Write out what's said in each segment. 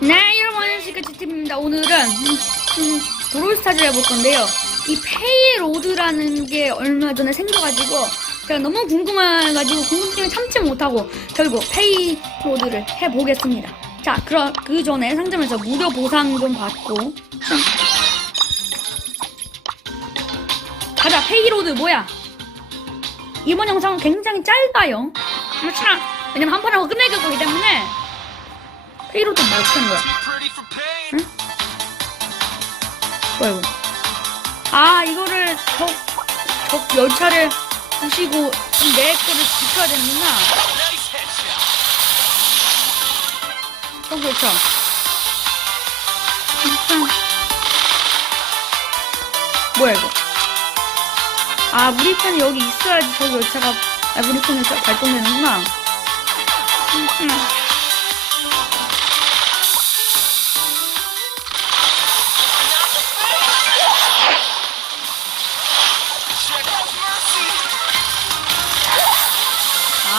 네, 여러분 안녕하십니까 지팀입니다. 오늘은 음, 음, 도롤스타즈를 해볼 건데요. 이 페이로드라는 게 얼마 전에 생겨가지고 제가 너무 궁금해가지고 궁금증을 참지 못하고 결국 페이로드를 해보겠습니다. 자, 그럼 그 전에 상점에서 무료 보상 좀 받고 음. 가자, 페이로드 뭐야? 이번 영상은 굉장히 짧아요. 그렇지만 왜냐면 한 판 하고 끝낼 거기 때문에 어떻게 하는 거야? 응? 뭐야 이거? 아 이거를 적, 적 열차를 부시고 내 거를 지켜야 되는구나 적 열차 음. 뭐야 이거 아 무리판이 여기 있어야지 적 열차가 아 무리판이 자- 발동되는구나 음.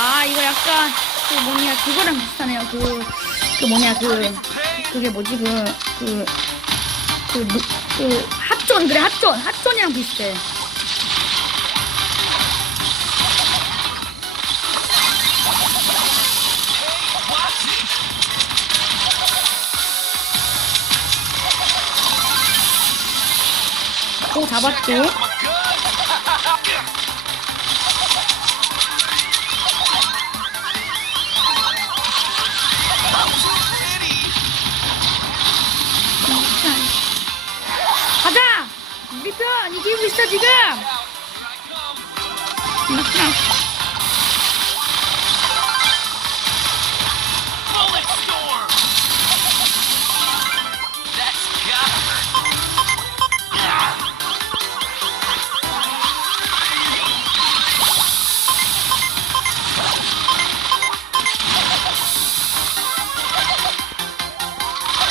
아 이거 약간 그 뭐냐 그거랑 비슷하네요. 그, 그 뭐냐 그 그게 뭐지? 그그 그 그, 그, 그 합전 그래 합전 합전이랑 비슷해. 오 잡았죠 가자 우리 편 이기고 있어 지금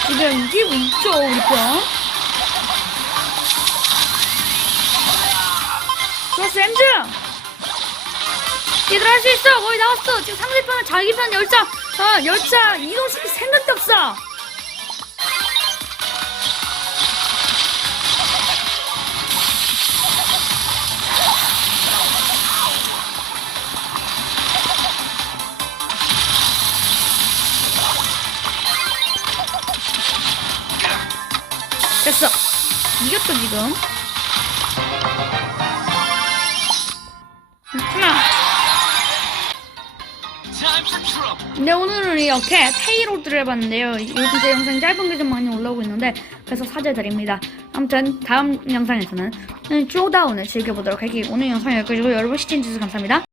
지금 이기고 있죠 우리 편 좋았어 엠즈! 얘들 할수 있어! 거의 나왔어! 지금 상대편은 자기 편 열차 어 열차 이동시킬 생각도 없어! 됐어. 이겼어 지금 네 오늘은 이렇게 페이로드를 해봤는데요. 요즘 제 영상이 짧은 게 좀 많이 올라오고 있는데 그래서 사죄드립니다. 아무튼 다음 영상에서는 쇼다운을 즐겨보도록 할게요. 오늘 영상 여기까지고 여러분 시청해주셔서 감사합니다